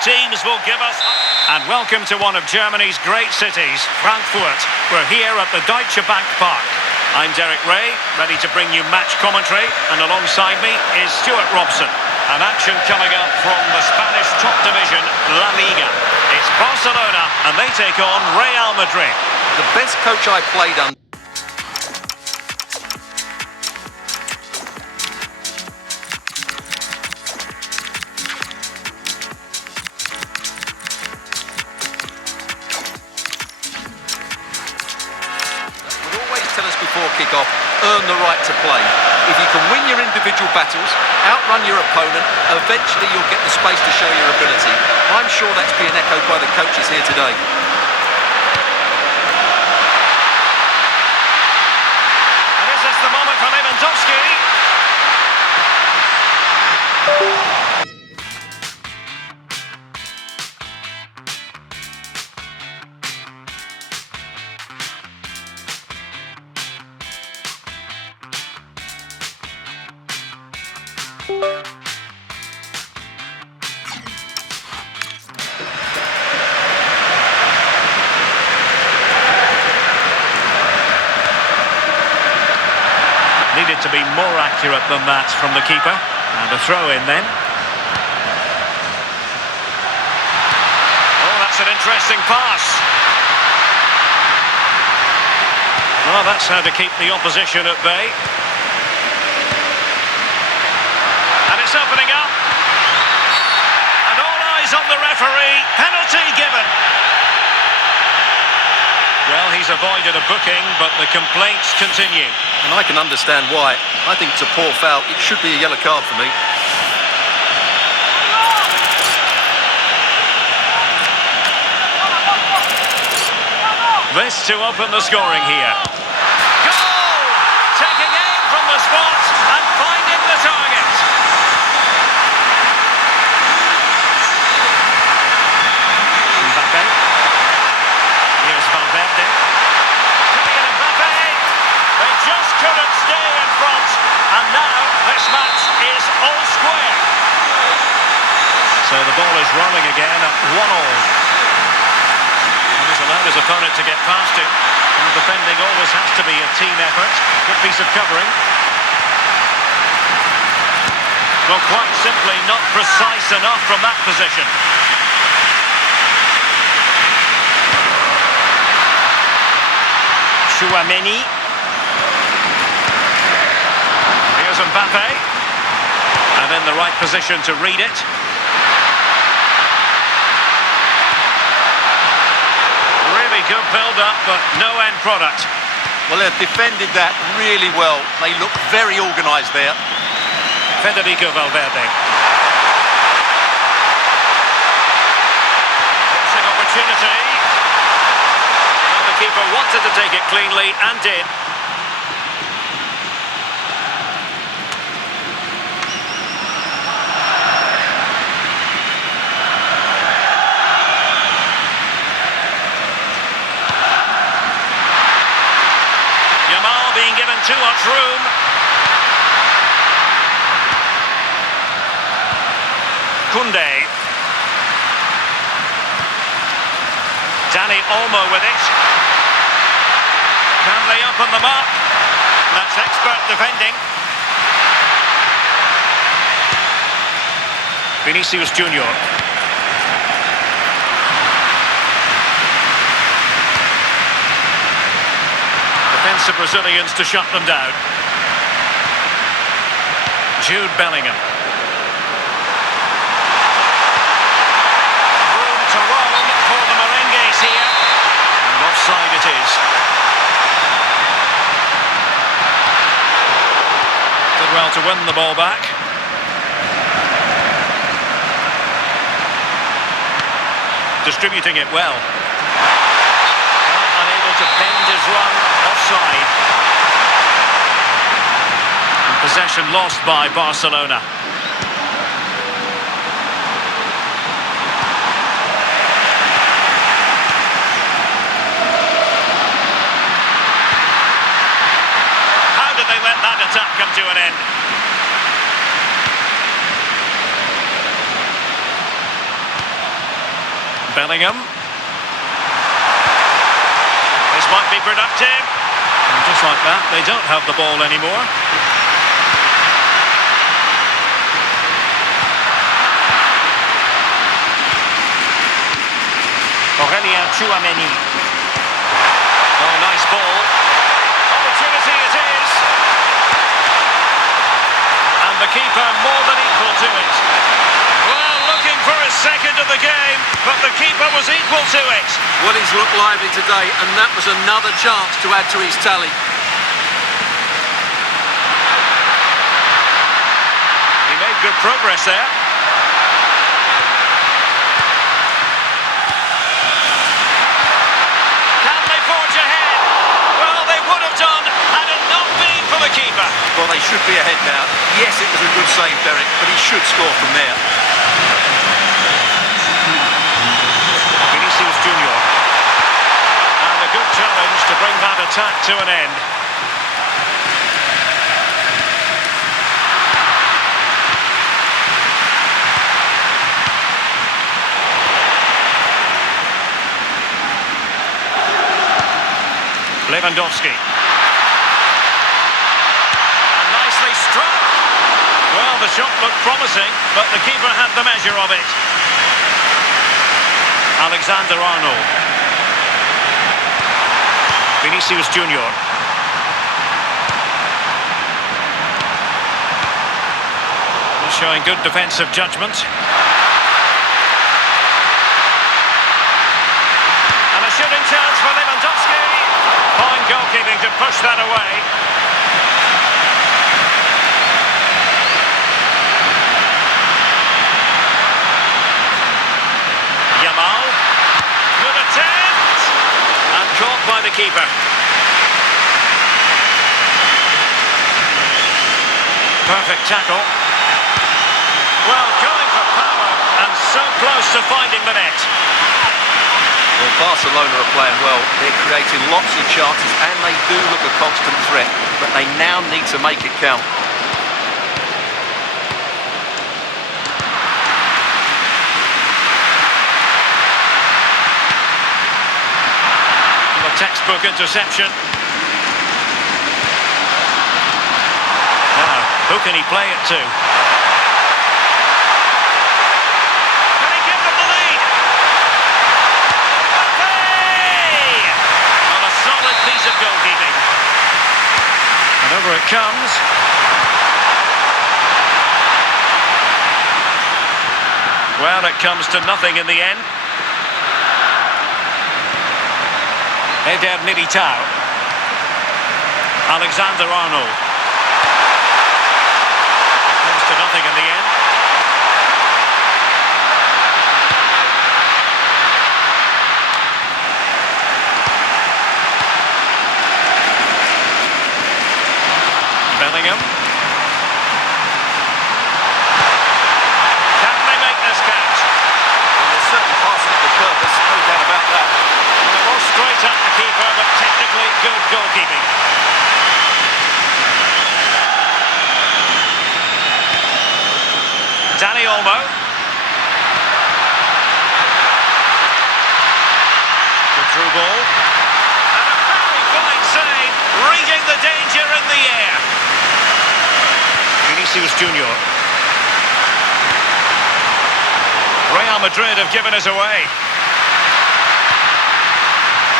Teams will give us... And welcome to one of Germany's great cities, Frankfurt. We're here at the Deutsche Bank Park. I'm Derek Ray, ready to bring you match commentary, and alongside me is Stuart Robson. An action coming up from the Spanish top division, La Liga. It's Barcelona, and they take on Real Madrid. The best coach I played under. Before kick-off, earn the right to play. If you can win your individual battles, outrun your opponent, eventually you'll get the space to show your ability. I'm sure that's being echoed by the coaches here today. And this is the moment for Lewandowski. Needed to be more accurate than that from the keeper. And a throw in then. Oh, that's an interesting pass. Well, that's how to keep the opposition at bay. And it's opening up. And all eyes on the referee. Penalty given. Well, he's avoided a booking, but the complaints continue. And I can understand why. I think it's a poor foul. It should be a yellow card for me. This to open the scoring here. Goal! Taking aim from the spot and finding the target. Mbappe. Here's Valverde. Kylian Mbappé. They just couldn't stay in front. And now this match is all square. So the ball is rolling again at 1-1. He's allowed his opponent to get past him. And defending always has to be a team effort. Good piece of covering. Well, quite simply not precise enough from that position. Ousmane. Here's Mbappe. And in the right position to read it. Really good build-up, but no end product. Well, they've defended that really well. They look very organised there. Federico Valverde. Missing opportunity. And the keeper wanted to take it cleanly and did. Being given too much room. Kunde. Dani Olmo with it. Can they open them up? That's expert defending. Vinicius Junior. Defensive Brazilians to shut them down. Jude Bellingham. Room to roam for the Merengues here. And offside it is. Did well to win the ball back. Distributing it well. Unable to bend his run. Offside. And possession lost by Barcelona. How did they let that attack come to an end? Bellingham. This might be productive. And just like that, they don't have the ball anymore. Tchouameni. Oh, nice ball. Opportunity it is. And the keeper more than equal to it. Well, looking for a second of the game, but the keeper was equal to it. Well, he's looked lively today, and that was another chance to add to his tally. He made good progress there. Can they forge ahead? Well, they would have done had it not been for the keeper. Well, they should be ahead now. Yes, it was a good save, Derek, but he should score from there. Vinicius Junior. And a good challenge to bring that attack to an end. Lewandowski. And nicely struck. Well, the shot looked promising, but the keeper had the measure of it. Alexander-Arnold. Vinicius Junior. He's showing good defensive judgment. And a shooting chance for Lewandowski. Fine goalkeeping to push that away. Yamal. Good attempt. And caught by the keeper. Perfect tackle. Well, going for power and so close to finding the net. Well, Barcelona are playing well. They're creating lots of chances and they do look a constant threat, but they now need to make it count. The textbook interception. Now, who can he play it to? Piece of goalkeeping. And over it comes. Well, it comes to nothing in the end. Eder Militao. Alexander-Arnold. Comes to nothing in the end. Bellingham. Can they make this catch? Well, they're certainly passing it with purpose, no doubt about that. And it was straight at the keeper, but technically good goalkeeping. Dani Olmo. The through ball. And a very fine save, reading the danger in the air. Vinicius Junior. Real Madrid have given us away.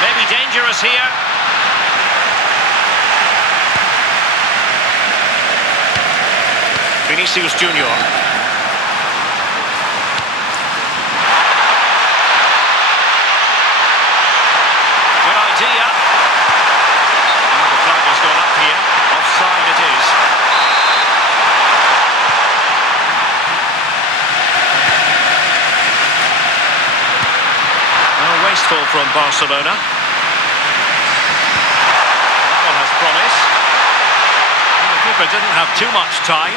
Maybe dangerous here. Vinicius Junior. Good idea. And the flag has gone up here. Offside it is. Wasteful from Barcelona. That one has promise. And the keeper didn't have too much time.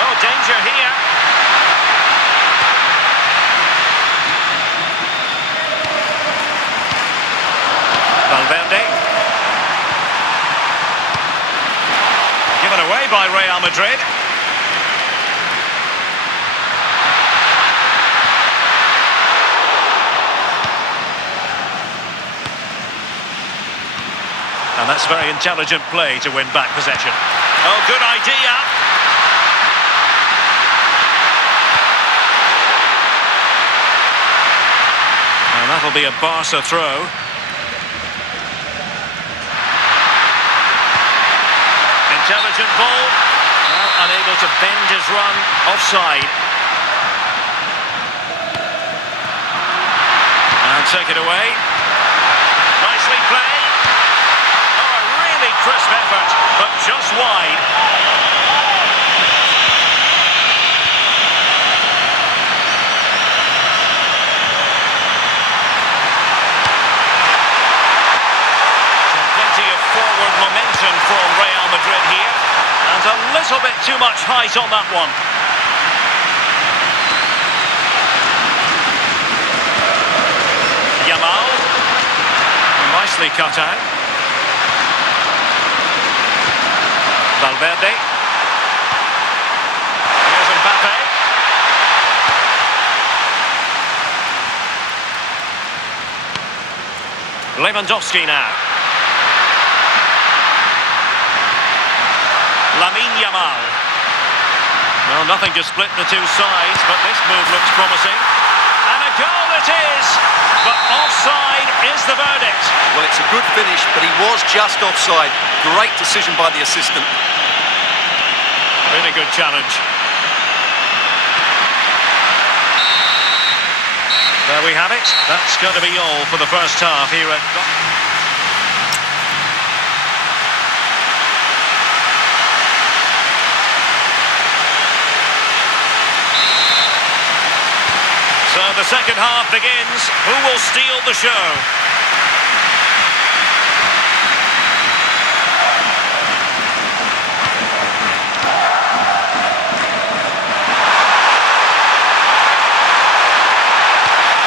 Oh, danger here. Valverde. Given away by Real Madrid. And that's very intelligent play to win back possession. Oh, good idea. And that'll be a Barca throw. Intelligent ball. Well, unable to bend his run. Offside. And take it away. Nicely played. Oh, a really crisp effort, but just wide. Forward momentum from Real Madrid here, and a little bit too much height on that one. Yamal, nicely cut out. Valverde. Here's Mbappé. Lewandowski now. Yamal. Well, nothing to split the two sides, but this move looks promising. And a goal it is, but offside is the verdict. Well, it's a good finish, but he was just offside. Great decision by the assistant. Really good challenge. There we have it. That's going to be all for the first half here at... So the second half begins. Who will steal the show?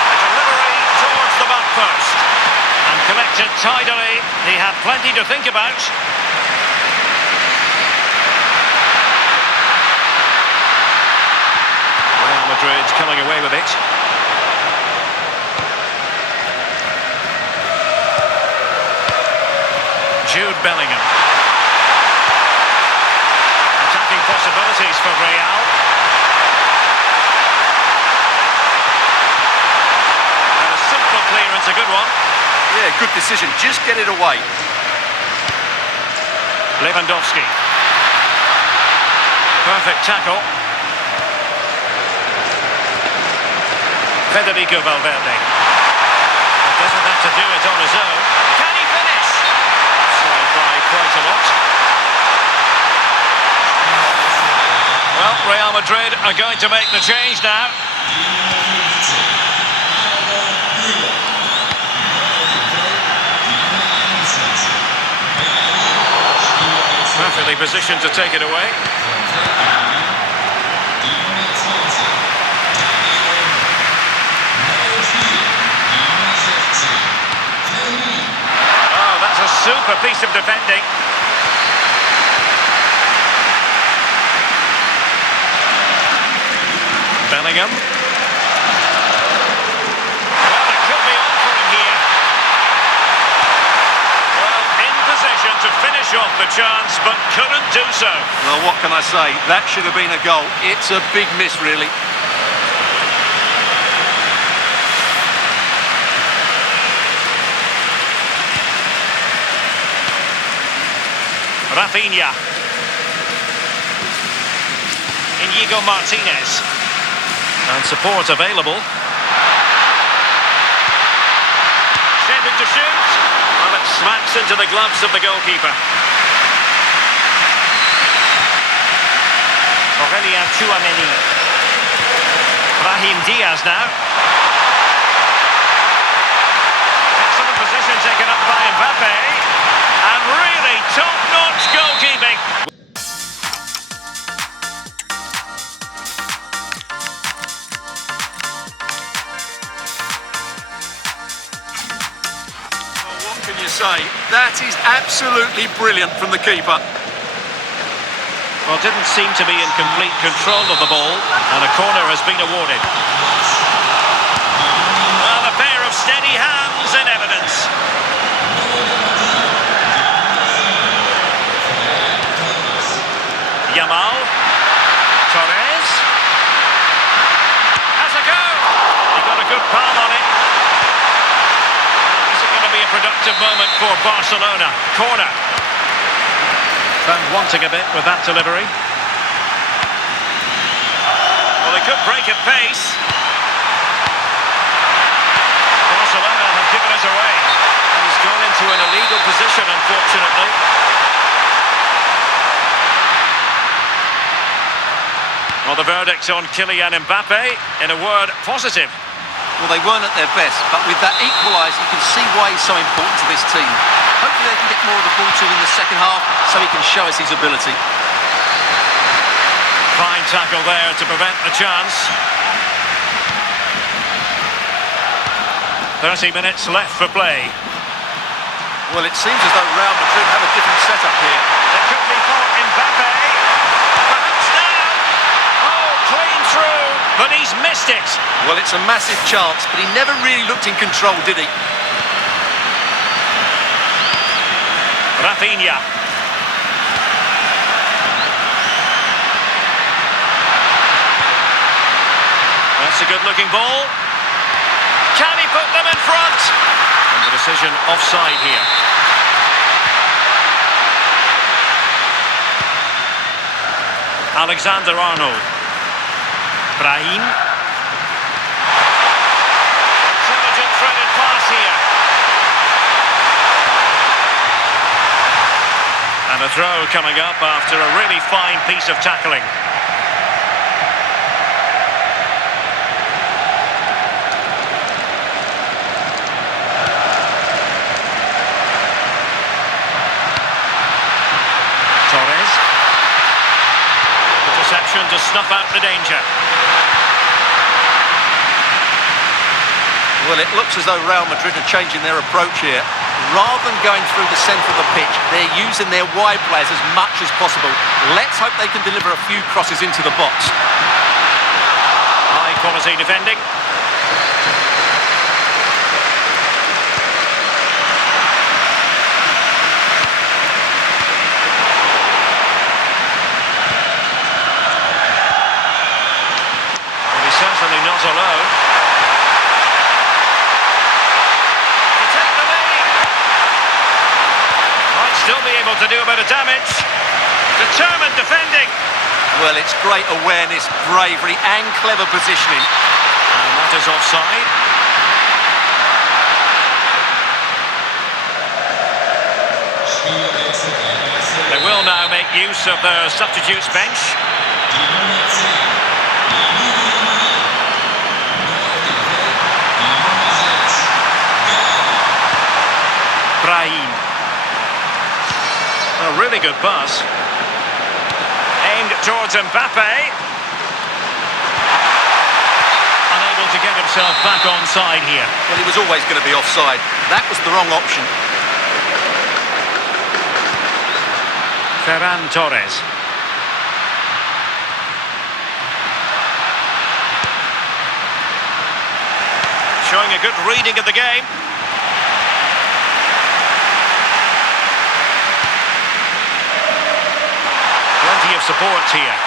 A delivery towards the back post. And collected tidily. He had plenty to think about. Real Madrid coming away with it. Jude Bellingham. Attacking possibilities for Real. And a simple clearance, a good one. Yeah, good decision. Just get it away. Lewandowski. Perfect tackle. Federico Valverde. Doesn't have to do it on his own. Can he finish? Offside by quite a lot. Well, Real Madrid are going to make the change now. Perfectly positioned to take it away. Super piece of defending. Bellingham. Well, it could be on for him here. Well, in possession to finish off the chance, but couldn't do so. Well, what can I say? That should have been a goal. It's a big miss, really. Rafinha. Inigo Martinez. And support available. Sheld to shoot. Well, it smacks into the gloves of the goalkeeper. Aurelien Tchouameni. Brahim Diaz now. Excellent position taken up by Mbappé. And really top-notch goalkeeping. Well, what can you say? That is absolutely brilliant from the keeper. Well, didn't seem to be in complete control of the ball, and a corner has been awarded. Well, a pair of steady hands in evidence. Yamal. Torres. Has a go. He got a good palm on it. Is it going to be a productive moment for Barcelona? Corner. Found wanting a bit with that delivery. Well, they could break at pace. Barcelona have given us away. And he's gone into an illegal position, unfortunately. Well, the verdict on Kylian Mbappé, in a word, positive. Well, they weren't at their best, but with that equaliser, you can see why he's so important to this team. Hopefully they can get more of the ball to him in the second half, so he can show us his ability. Fine tackle there to prevent the chance. 30 minutes left for play. Well, it seems as though Real Madrid have a different setup here. It could be for Mbappe. Perhaps now. Oh, clean through, but he's missed it. Well, it's a massive chance, but he never really looked in control, did he? Rafinha. That's a good-looking ball. Can he put them in front? And the decision offside here. Alexander-Arnold. Brahim. Intelligent threaded pass here. And a throw coming up after a really fine piece of tackling. Torres. Interception to snuff out the danger. Well, it looks as though Real Madrid are changing their approach here. Rather than going through the centre of the pitch, they're using their wide players as much as possible. Let's hope they can deliver a few crosses into the box. High quality defending. Well, he's certainly not alone. Still be able to do a bit of damage. Determined defending. Well, it's great awareness, bravery and clever positioning. And that is offside. They will now make use of their substitutes bench. Brahim. A really good pass. Aimed towards Mbappe. Unable to get himself back onside here. Well, he was always going to be offside. That was the wrong option. Ferran Torres. Showing a good reading of the game. Plenty of support here.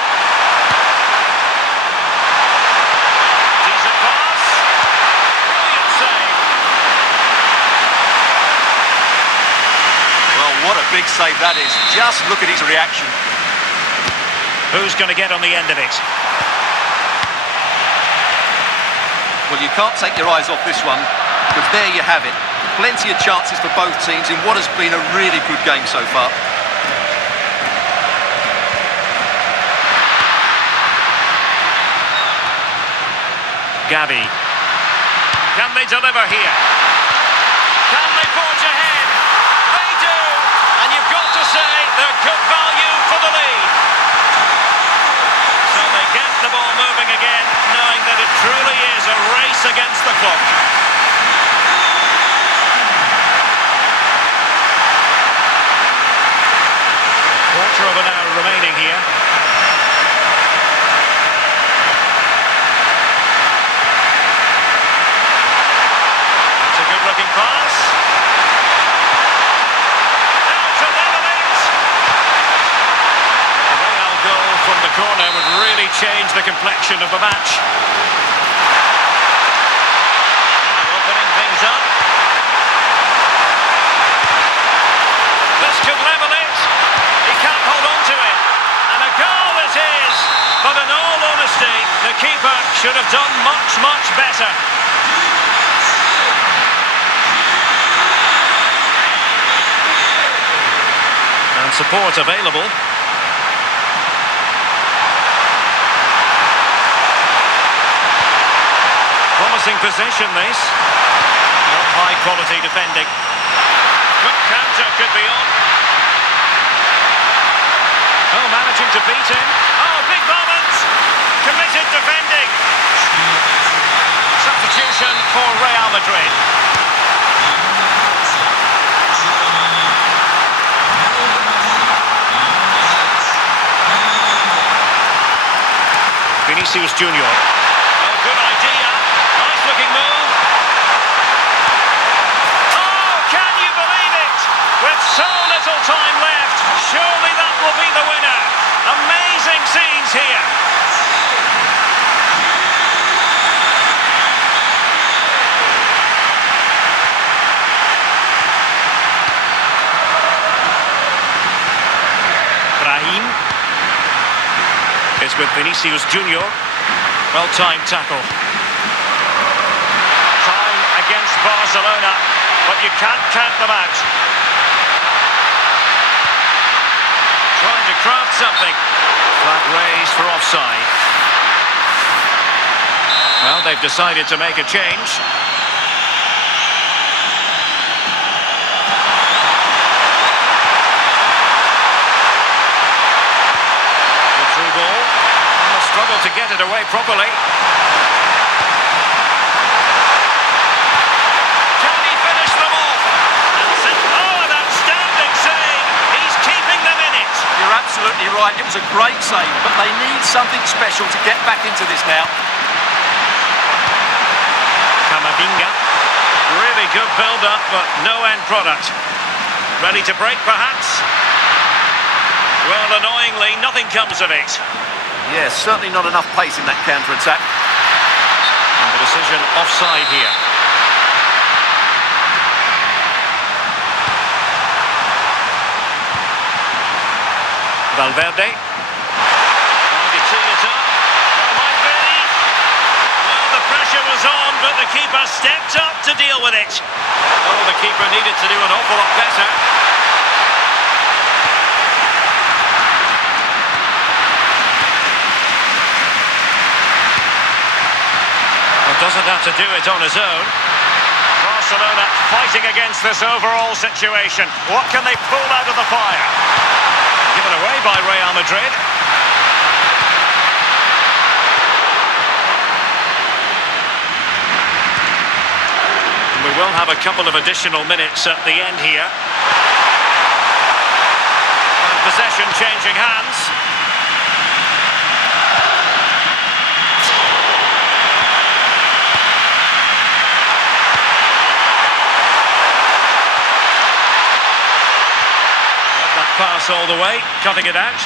Decent pass. Brilliant save. Well, what a big save that is. Just look at his reaction. Who's going to get on the end of it? Well, you can't take your eyes off this one, because there you have it. Plenty of chances for both teams in what has been a really good game so far. Gavi. Can they deliver here? Can they forge ahead? They do! And you've got to say they're good value for the lead. So they get the ball moving again, knowing that it truly is a race against the clock. Quarter of an hour remaining here. corner would really change the complexion of the match. Now opening things up. This could level it. He can't hold on to it. And a goal it is. But in all honesty, the keeper should have done much, much better. And support available. Promising position, this. Not high quality defending. Quick counter could be on. Oh, managing to beat him. Oh, big moment. Committed defending. Substitution for Real Madrid. Vinicius Junior. Oh, good idea. Nice looking move. Oh, can you believe it? With so little time left, surely that will be the winner. Amazing scenes here. Brahim is with Vinicius Junior. Well-timed tackle. Time against Barcelona, but you can't count them out. Trying to craft something. Flag raised for offside. Well, they've decided to make a change. The through ball. They'll struggle to get it away properly. Can he finish them off? Oh, an outstanding save. He's keeping them in it. You're absolutely right. It was a great save, but they need something special to get back into this now. Camavinga. Really good build-up, but no end product. Ready to break, perhaps? Well, annoyingly, nothing comes of it. Yeah, certainly not enough pace in that counter-attack. And the decision offside here. Valverde. Trying to tee it up. Well, might be. Well, the pressure was on, but the keeper stepped up to deal with it. Oh, the keeper needed to do an awful lot better. Well, doesn't have to do it on his own. Barcelona fighting against this overall situation. What can they pull out of the fire? Given away by Real Madrid. We will have a couple of additional minutes at the end here. And possession changing hands. Pass all the way, cutting it out.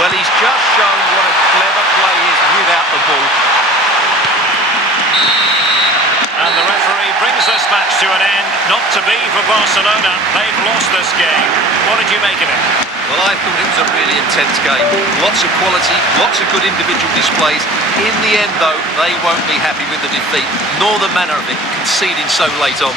Well, he's just shown what a clever play is without the ball. And the referee brings this match to an end. Not to be for Barcelona. They've lost this game. What did you make of it? Well, I thought it was a really intense game. Lots of quality, lots of good individual displays. In the end, though, they won't be happy with the defeat, nor the manner of it, conceding so late on.